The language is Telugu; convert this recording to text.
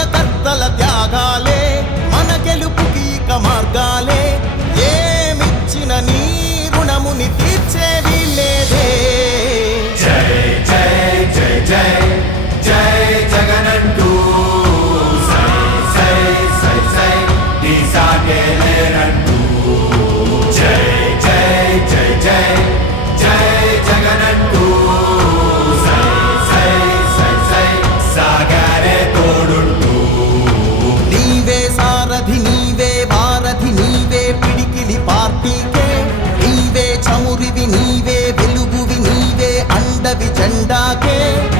కార్యకర్తల త్యాగాలే మన గెలుపుకి ఇక మార్గాలే. झंडा के